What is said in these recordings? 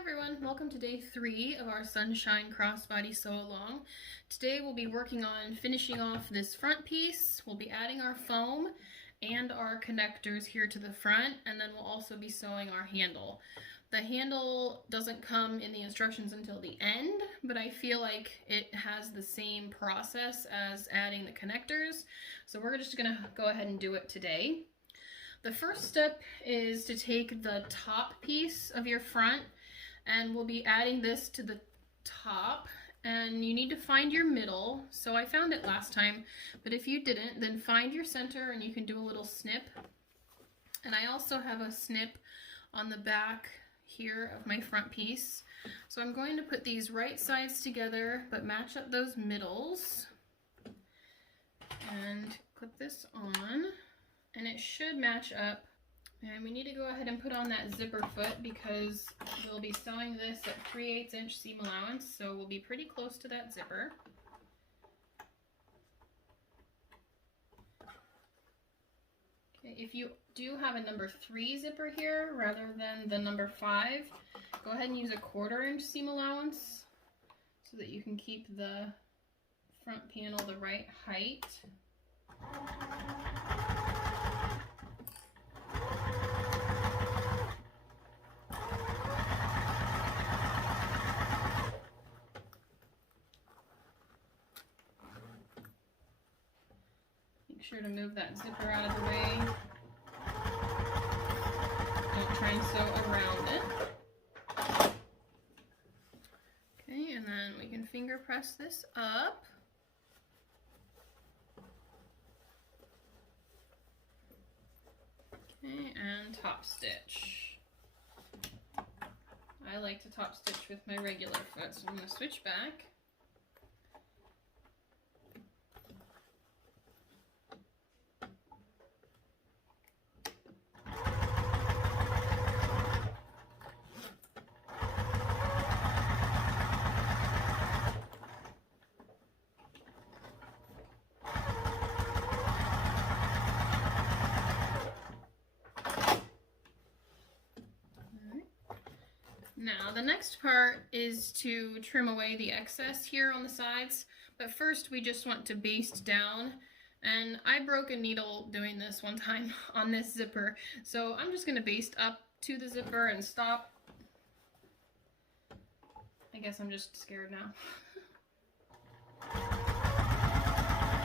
everyone, welcome to day 3 of our Sunshine Crossbody Sew Along. Today we'll be working on finishing off this front piece. We'll be adding our foam and our connectors here to the front, and then we'll also be sewing our handle. The handle doesn't come in the instructions until the end, but I feel like it has the same process as adding the connectors, so we're just going to go ahead and do it today. The first step is to take the top piece of your front, and we'll be adding this to the top, and you need to find your middle. So I found it last time, but if you didn't, then find your center and you can do a little snip. And I also have a snip on the back here of my front piece. So I'm going to put these right sides together, but match up those middles. And clip this on, and it should match up. And we need to go ahead and put on that zipper foot because we'll be sewing this at 3/8 inch seam allowance, so we'll be pretty close to that zipper. Okay, if you do have a number 3 zipper here rather than the number 5, go ahead and use a 1/4 inch seam allowance so that you can keep the front panel the right height. Make sure to move that zipper out of the way. Don't try and sew around it. Okay, and then we can finger press this up. Okay, and top stitch. I like to top stitch with my regular foot, so I'm going to switch back. Now the next part is to trim away the excess here on the sides, but first we just want to baste down, and I broke a needle doing this one time on this zipper, so I'm just going to baste up to the zipper and stop. I guess I'm just scared now.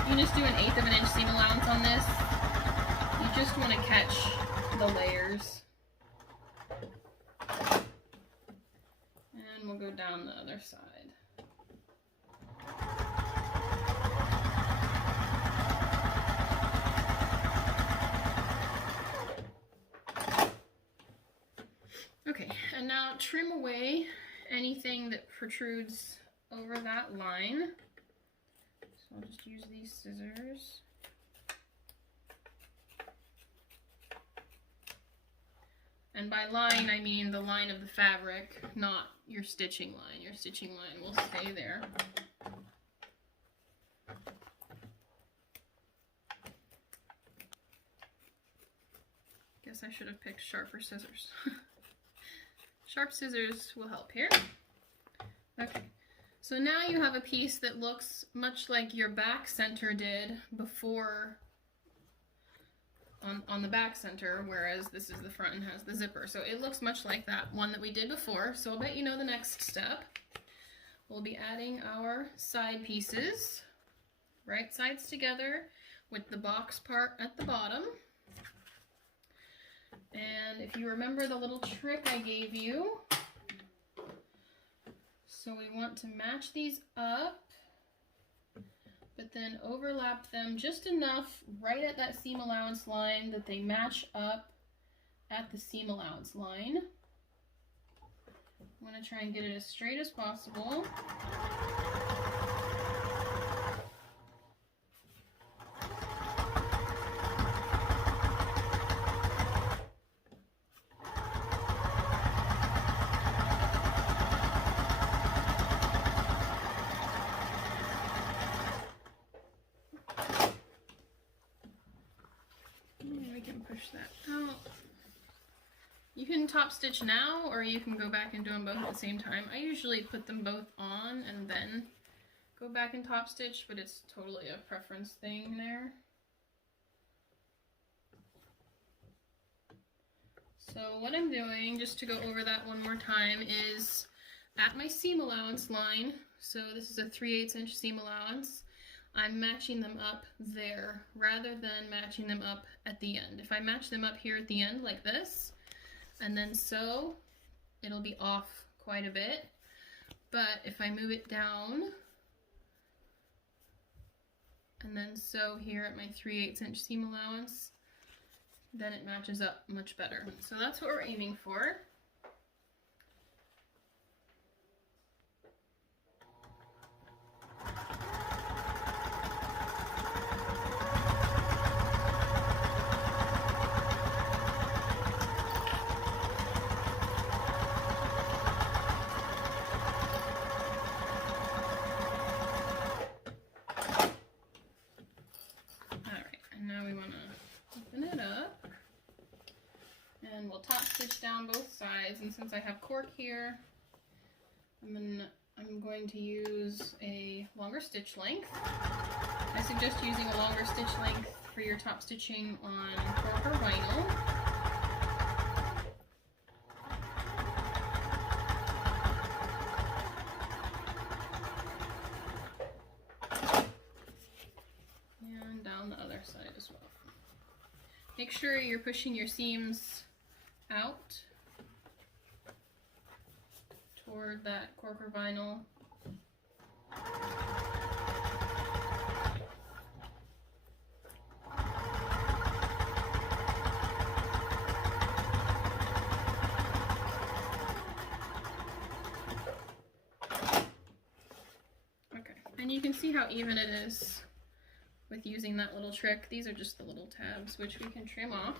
You just do an 1/8 of an inch seam allowance on this. You just want to catch the layers. And we'll go down the other side. Okay, and now trim away anything that protrudes over that line. So I'll just use these scissors. And by line, I mean the line of the fabric, not your stitching line. Your stitching line will stay there. Guess I should have picked sharper scissors. Sharp scissors will help here. Okay, so now you have a piece that looks much like your back center did before on the back center, whereas this is the front and has the zipper. So it looks much like that one that we did before. So I'll bet you know the next step. We'll be adding our side pieces, right sides together with the box part at the bottom. And if you remember the little trick I gave you, so we want to match these up, but then overlap them just enough right at that seam allowance line that they match up at the seam allowance line. I'm going to try and get it as straight as possible. We can push that out. You can top stitch now, or you can go back and do them both at the same time. I usually put them both on and then go back and top stitch, but it's totally a preference thing there. So what I'm doing, just to go over that one more time, is at my seam allowance line, so this is a 3/8 inch seam allowance, I'm matching them up there rather than matching them up at the end. If I match them up here at the end like this, and then sew, it'll be off quite a bit. But if I move it down, and then sew here at my 3/8 inch seam allowance, then it matches up much better. So that's what we're aiming for. And we'll top stitch down both sides, and since I have cork here, I'm going to use a longer stitch length. I suggest using a longer stitch length for your top stitching on cork or vinyl. And down the other side as well. Make sure you're pushing your seams out toward that cork or vinyl. Okay, and you can see how even it is with using that little trick. These are just the little tabs, which we can trim off.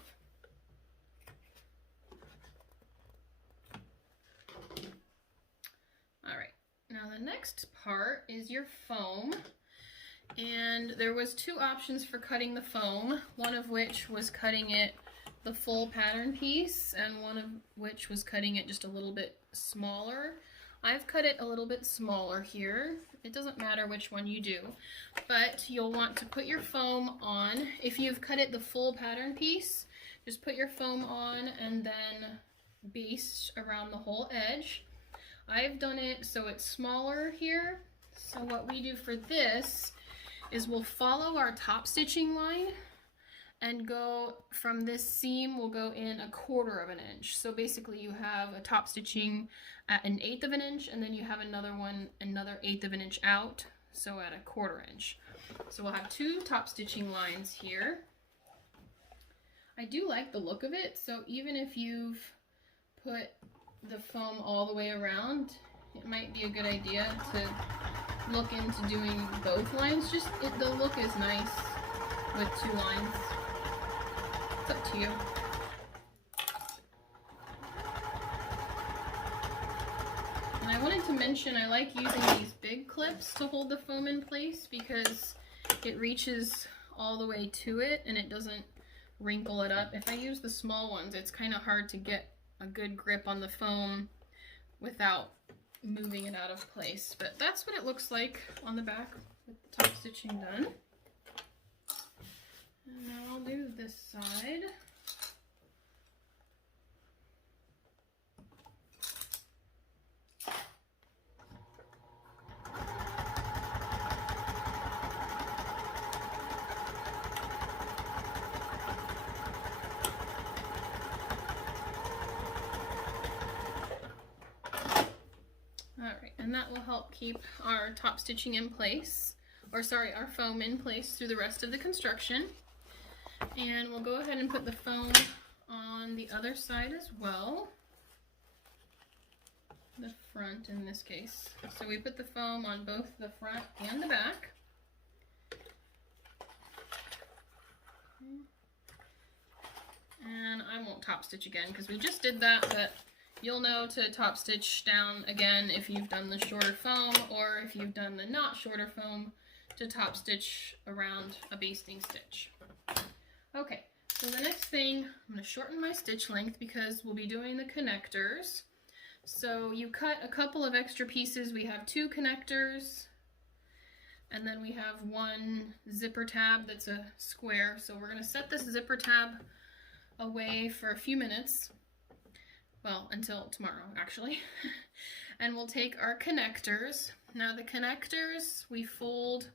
Now the next part is your foam, and there was two options for cutting the foam, one of which was cutting it the full pattern piece and one of which was cutting it just a little bit smaller. I've cut it a little bit smaller here. It doesn't matter which one you do, but you'll want to put your foam on. If you've cut it the full pattern piece, just put your foam on and then baste around the whole edge. I've done it so it's smaller here. So what we do for this is we'll follow our top stitching line and go from this seam, we'll go in 1/4 of an inch. So basically you have a top stitching at 1/8 of an inch, and then you have another one, another 1/8 of an inch out, so at 1/4 inch. So we'll have two top stitching lines here. I do like the look of it, so even if you've put the foam all the way around, it might be a good idea to look into doing both lines. Just the look is nice with 2 lines. It's up to you. And I wanted to mention I like using these big clips to hold the foam in place because it reaches all the way to it and it doesn't wrinkle it up. If I use the small ones, it's kind of hard to get a good grip on the foam without moving it out of place. But that's what it looks like on the back with the top stitching done. And now I'll do this side. And that will help keep our top stitching in place, or sorry, our foam in place through the rest of the construction. And we'll go ahead and put the foam on the other side as well. The front in this case. So we put the foam on both the front and the back. And I won't top stitch again because we just did that, but you'll know to top stitch down again if you've done the shorter foam, or if you've done the not shorter foam, to top stitch around a basting stitch. Okay, So the next thing, I'm going to shorten my stitch length because we'll be doing the connectors. So you cut a couple of extra pieces. We have 2 connectors, and then we have 1 zipper tab that's a square. So we're going to set this zipper tab away for a few minutes. Well, until tomorrow, actually. And we'll take our connectors. Now the connectors, we fold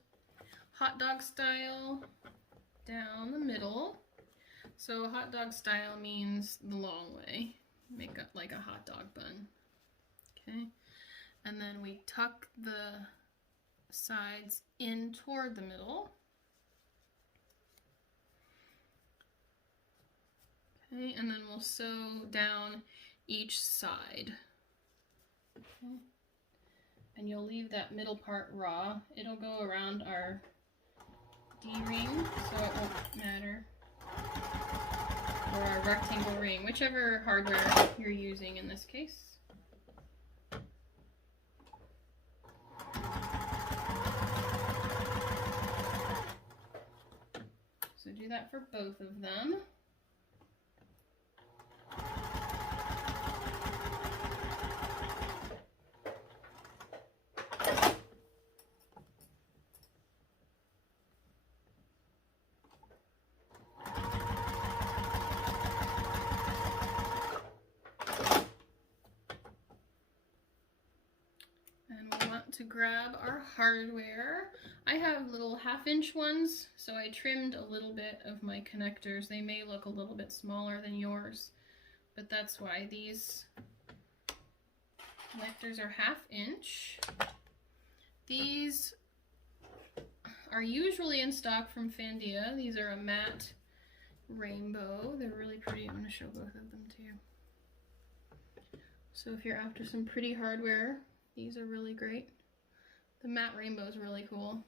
hot dog style down the middle. So hot dog style means the long way. Make it like a hot dog bun. Okay. And then we tuck the sides in toward the middle. Okay, and then we'll sew down each side. Okay. And you'll leave that middle part raw. It'll go around our D-ring, so it won't matter. Or our rectangle ring, whichever hardware you're using in this case. So do that for both of them. To grab our hardware. I have little 1/2-inch ones, so I trimmed a little bit of my connectors. They may look a little bit smaller than yours, but that's why these connectors are 1/2-inch. These are usually in stock from Fandia. These are a matte rainbow. They're really pretty. I'm going to show both of them to you. So if you're after some pretty hardware, these are really great. The matte rainbow is really cool.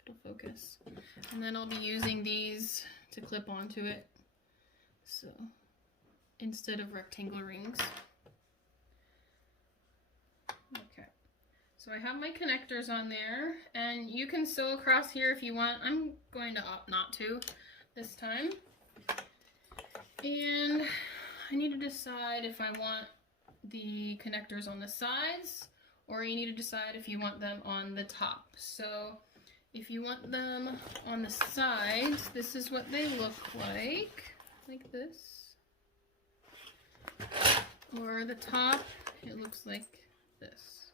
It'll focus. And then I'll be using these to clip onto it. So instead of rectangular rings. Okay. So I have my connectors on there, and you can sew across here if you want. I'm going to opt not to this time. And I need to decide if I want the connectors on the sides, or you need to decide if you want them on the top. So if you want them on the sides, this is what they look like this. Or the top, it looks like this.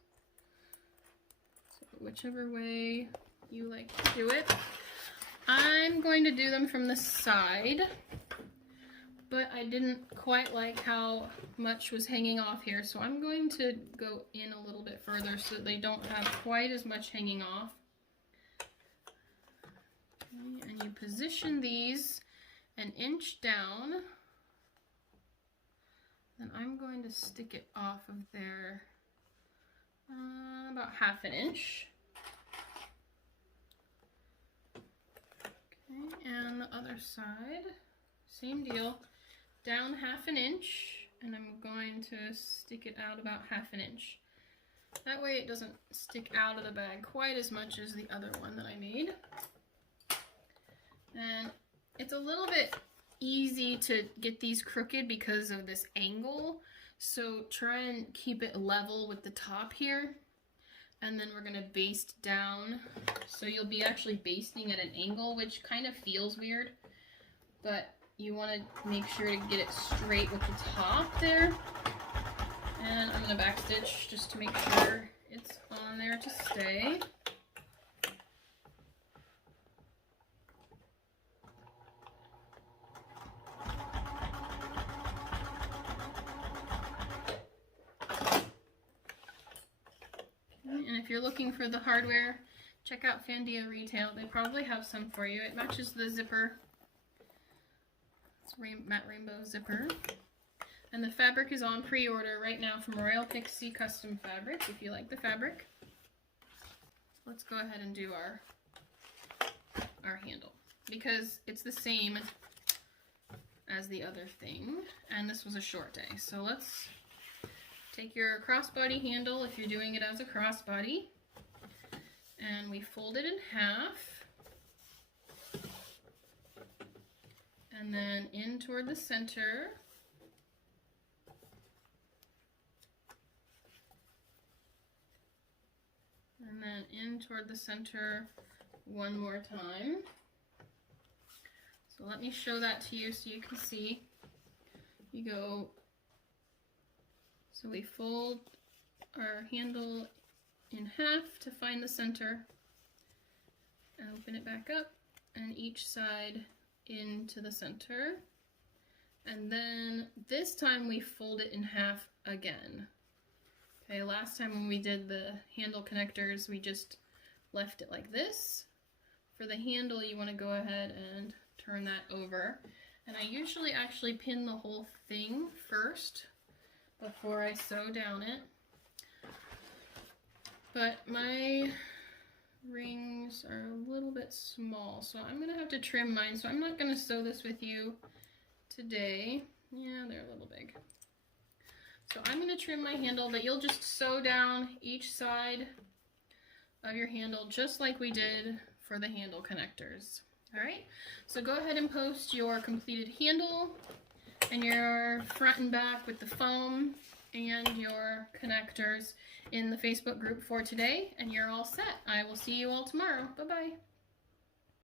So whichever way you like to do it. I'm going to do them from the side, but I didn't quite like how much was hanging off here, so I'm going to go in a little bit further so that they don't have quite as much hanging off. Okay, and you position these 1 inch down, and I'm going to stick it off of there about 1/2 inch. Okay, and the other side, same deal. Down 1/2 inch, and I'm going to stick it out about 1/2 inch. That way it doesn't stick out of the bag quite as much as the other one that I made. And it's a little bit easy to get these crooked because of this angle, so try and keep it level with the top here. And then we're going to baste down, so you'll be actually basting at an angle, which kind of feels weird, but you want to make sure to get it straight with the top there. And I'm going to backstitch just to make sure it's on there to stay. Okay, and if you're looking for the hardware, check out Fandia Retail. They probably have some for you. It matches the zipper. Matte rainbow zipper, and the fabric is on pre-order right now from Royal Pixie Custom Fabric if you like the fabric. Let's go ahead and do our handle because it's the same as the other thing, and this was a short day. So let's take your crossbody handle if you're doing it as a crossbody, and we fold it in half. and then in toward the center. And then in toward the center one more time. So let me show that to you so you can see. You go, so we fold our handle in half to find the center, and open it back up, and each side into the center. And then this time we fold it in half again. Okay, last time when we did the handle connectors, we just left it like this. For the handle, you want to go ahead and turn that over. And I usually actually pin the whole thing first before I sew down it. But my rings are a little bit small, so I'm going to have to trim mine. So I'm not going to sew this with you today. Yeah, they're a little big. So I'm going to trim my handle, but you'll just sew down each side of your handle just like we did for the handle connectors. Alright, so go ahead and post your completed handle and your front and back with the foam and your connectors in the Facebook group for today, and you're all set. I will see you all tomorrow. Bye-bye.